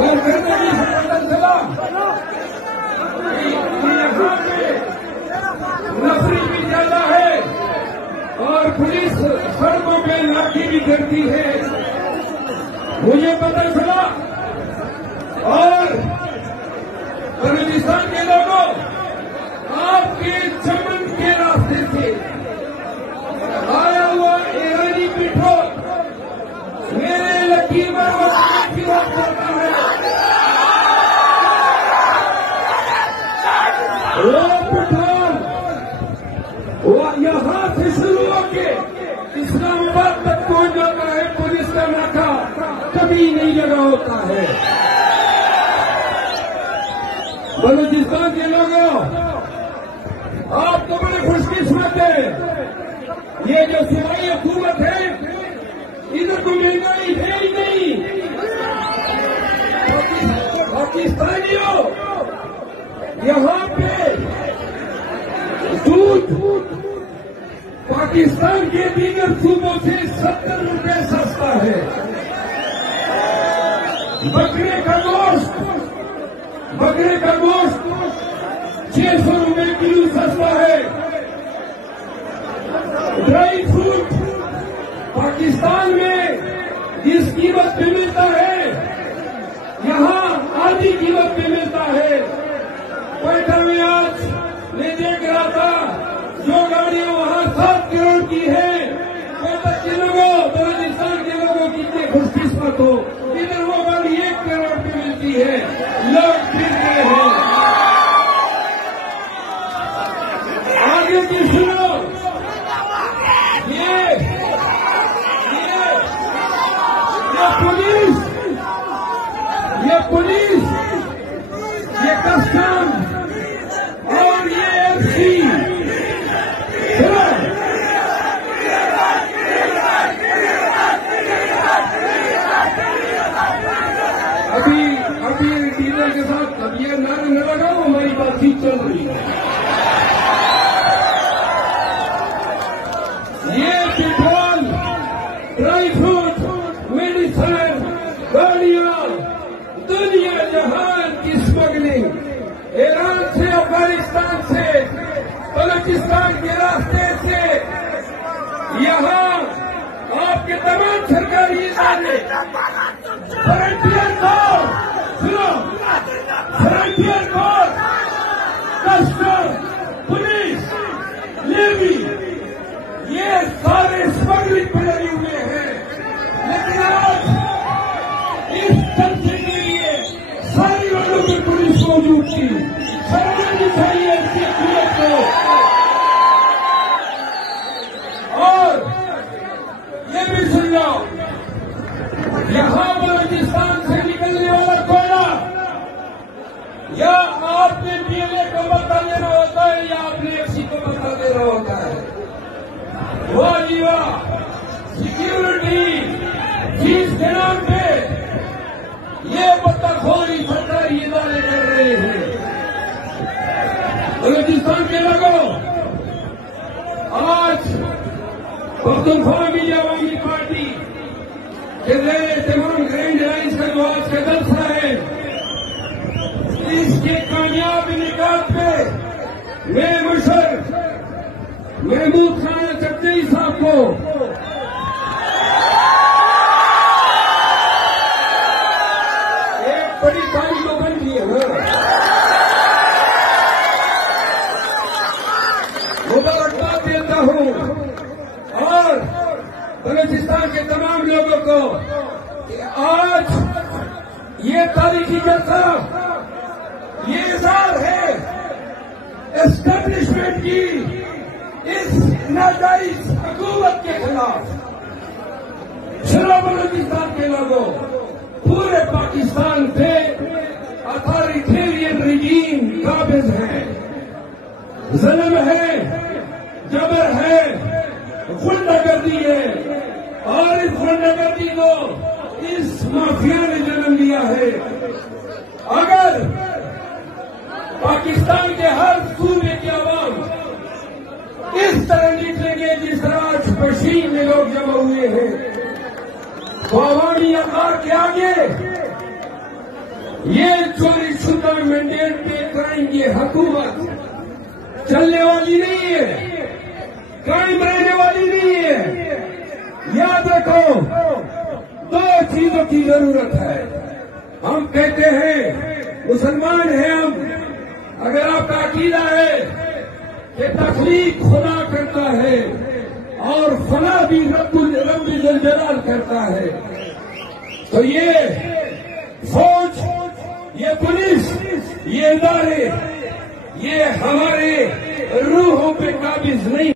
और गंदगी से पता चला यहाँ पे नफरी भी ज्यादा है और पुलिस सड़कों पे लाठी भी करती है, मुझे पता चला। और बलूचिस्तान के लोगों, आपके चमन के रास्ते से आया हुआ ईरानी पेट्रोल मेरे लकीमर की बात करता है। वो पेट्रोल वो यहाँ से शुरू होके इस्लामाबाद तक पहुंच जाता है। पुलिस का नाका कभी नहीं लगा होता है। बलूचिस्तान के लोगों, आप तो बड़े खुशकिस्मत हैं। ये जो सिवाई हुकूमत है, इधर तो महंगाई है ही नहीं। पाकिस्तानियों, यहाँ पे दूध पाकिस्तान के दीगर सूबों से 70 रुपए सस्ता है। बकरे का गोश्त 600 रुपए किलो सस्ता है। ड्राई फ्रूट पाकिस्तान में जिस कीमत पे मिलता है, यहाँ आधी कीमत पे मिलता है। क्वेटा में आज मैं देख रहा था, जो गाड़ियां वहाँ 7 करोड़ की है, क्वेटा के लोगों, बलूचिस्तान के लोगों कितने खुशकिस्मत हो, इधर वो गाड़ी 1 करोड़ की मिलती है। लोग फिर गए हैं। आगे की सुनो, ये पुलिस, ये कस्टम और ये एफसी, अभी डीलर के साथ अब ये नारे न लगाओ, हमारी बातचीत चल रही है। ये पेट्रोल, ड्राई फ्रूट, मेडिसिन, गाड़ियां, दुनिया जहान की स्मगलिंग ईरान से, अफगानिस्तान से, बलूचिस्तान के रास्ते से यहाँ आपके तमाम सरकारी इदारे, फ्रंटियर कोर्ट, सुनो, frontier court, custom, police, navy, ये सारे स्मगलिंग पे लगे हुए हैं। लेकिन आज इस चर्चे के लिए सारी लोगों की पुलिस मौजूद थी। सरकार चाहिए इसकी हुकूमत को। और ये भी सुन लो, यहाँ बलूचिस्तान से निकलने वाला कोयला या आपने पीएलए को बता देना होता है या आपने एफसी को बता देना होता है। वाह जी वाह, सिक्योरिटी चीज के नाम पे ये बत्ताखोरी सरकारी इदारे कर रहे हैं। बलूचिस्तान के लोगों, आज पख्तूनख्वा मिली अवामी पार्टी के तमाम ग्रैंड लाइन्स का जो आज का जलसा है, इसके कामयाब निकात पे मैं मुशर्रफ महमूद खान चकदेई साहब को एक बड़ी तारीख तो बन गई है ना, मुबारकबाद देता हूँ। और बलूचिस्तान के तमाम लोगों को कि आज ये तारीखी जलसा, ये इज़हार है एस्टेब्लिशमेंट की इस नाजायज हुकूमत के खिलाफ। सुनो बलूचिस्तान के लोगों, पूरे पाकिस्तान पे अथॉरिटेरियन रिजीम काबिज है, जुल्म है, जबर है, गुंडागर्दी है। और इस गुंडागर्दी को इस माफिया ने जन्म लिया है। अगर पाकिस्तान के हर सूबे के अवाम इस तरह निकलेंगे जिस तरह आज पश्चिम में लोग जमा हुए हैं, तो अवामी अखबार के आगे ये चोरी शुदा मैंडेट पे कराएंगे हुकूमत चलने वाली नहीं है, कायम रहने वाली नहीं है। याद रखो, दो चीजों की जरूरत है। हम कहते हैं मुसलमान हैं हम, अगर आपका अकीदा है कि तख्लीक खुदा करता है और फना भी रब्बुल जलाल करता है, तो ये फौज, ये पुलिस, ये इदारे, ये हमारे रूहों पे काबिज नहीं।